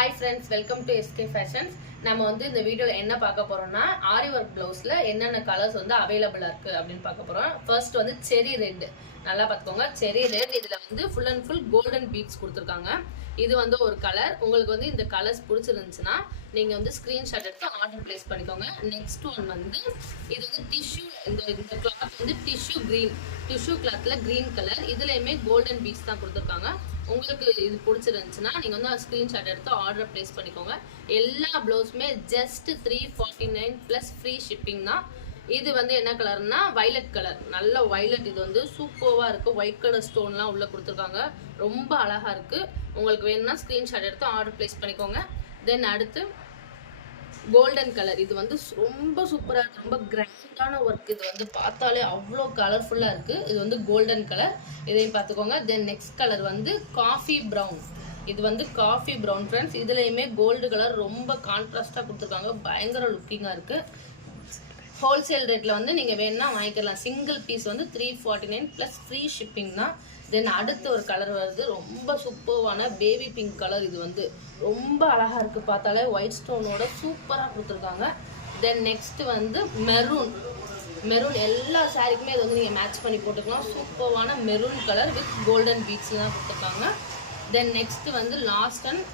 Hi friends, welcome to SK Fashions. நம்ம வந்து இந்த வீடியோல என்ன பார்க்க போறோம்னா ஆரி வர்க் ப்ளவுஸ்ல என்னென்ன கலர்ஸ் வந்து அவேலபிளா இருக்கு அப்படினு பார்க்க போறோம். ஃபர்ஸ்ட் வந்து செரி ரெட். நல்லா பாத்துக்கோங்க. செரி ரெட் இதுல வந்து full and full golden beads கொடுத்திருக்காங்க. இது வந்து ஒரு கலர். உங்களுக்கு வந்து இந்த கலர்ஸ் பிடிச்சிருந்துச்சுனா நீங்க வந்து ஸ்கிரீன்ஷாட் எடுத்து ஆர்டர் பிளேஸ் பண்ணிக்கோங்க. நெக்ஸ்ட் ஒன் வந்து இது வந்து டிஷ்யூ இந்த கிளாத் வந்து டிஷ்யூ கிளாத்ல கிரீன் கலர். இதுலயுமே கோல்டன் பீட்ஸ் தான் கொடுத்திருக்காங்க. உங்களுக்கு இது பிடிச்சிருந்துச்சுன்னா நீங்க வந்து ஸ்கிரீன்ஷாட் எடுத்து ஆர்டர் பிளேஸ் பண்ணிக்கோங்க. எல்லா ப்ளவுஸுமே ஜஸ்ட் 349 பிளஸ் ஃப்ரீ ஷிப்பிங் தான். இது வந்து என்ன கலர்னா வயலட் கலர். நல்ல வயலட். இது வந்து சூப்பர்வா இருக்கு. ஒயிட் கலர் ஸ்டோன்லாம் உள்ள கொடுத்துருக்காங்க. ரொம்ப அழகா இருக்கு. உங்களுக்கு வேணும்னா ஸ்கிரீன்ஷாட் எடுத்து ஆர்டர் பிளேஸ் பண்ணிக்கோங்க. தென் அடுத்து கோல்டன் கலர். இது வந்து ரொம்ப சூப்பரா இருக்கு. ரொம்ப கிராண்டான ஒர்க். இது வந்து பார்த்தாலே அவ்வளோ கலர்ஃபுல்லா இருக்கு. இது வந்து கோல்டன் கலர். இதையும் பார்த்துக்கோங்க. தென் நெக்ஸ்ட் கலர் வந்து காஃபி ப்ரௌன். இது வந்து காஃபி ப்ரௌன் ஃப்ரெண்ட்ஸ். இதுலயுமே கோல்டு கலர் ரொம்ப கான்ட்ராஸ்டா கொடுத்துருக்காங்க. பயங்கர லுக்கிங்கா இருக்கு. ஹோல்சேல் ரேட்ல வந்து நீங்க வேணும்னா வாங்கிக்கலாம். சிங்கிள் பீஸ் வந்து 349 பிளஸ் ஃப்ரீ ஷிப்பிங் தான். தென் அடுத்து ஒரு கலர் வருது. ரொம்ப சூப்பர்வான பேபி பிங்க் கலர். இது வந்து ரொம்ப அழகா இருக்கு. பார்த்தாலே ஒயிட் ஸ்டோனோட சூப்பரா கொடுத்துருக்காங்க. தென் நெக்ஸ்ட் வந்து மெரூன். எல்லா சாரிக்குமே இது வந்து நீங்க மேட்ச் பண்ணி போட்டுக்கலாம். சூப்பர்வான maroon colour with golden beads தான் கொடுத்துருக்காங்க. தென் நெக்ஸ்ட் வந்து லாஸ்ட் அண்ட்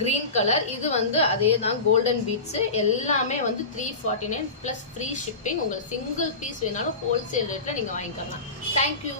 கிரீன் கலர். இது வந்து அதே தான் கோல்டன் பீட்ஸ். எல்லாமே வந்து 349 பிளஸ் ஃப்ரீ ஷிப்பிங். உங்களுக்கு சிங்கிள் பீஸ் வேணாலும் ஹோல்சேல் ரேட்ல நீங்க வாங்கிக்கலாம். தேங்க்யூ.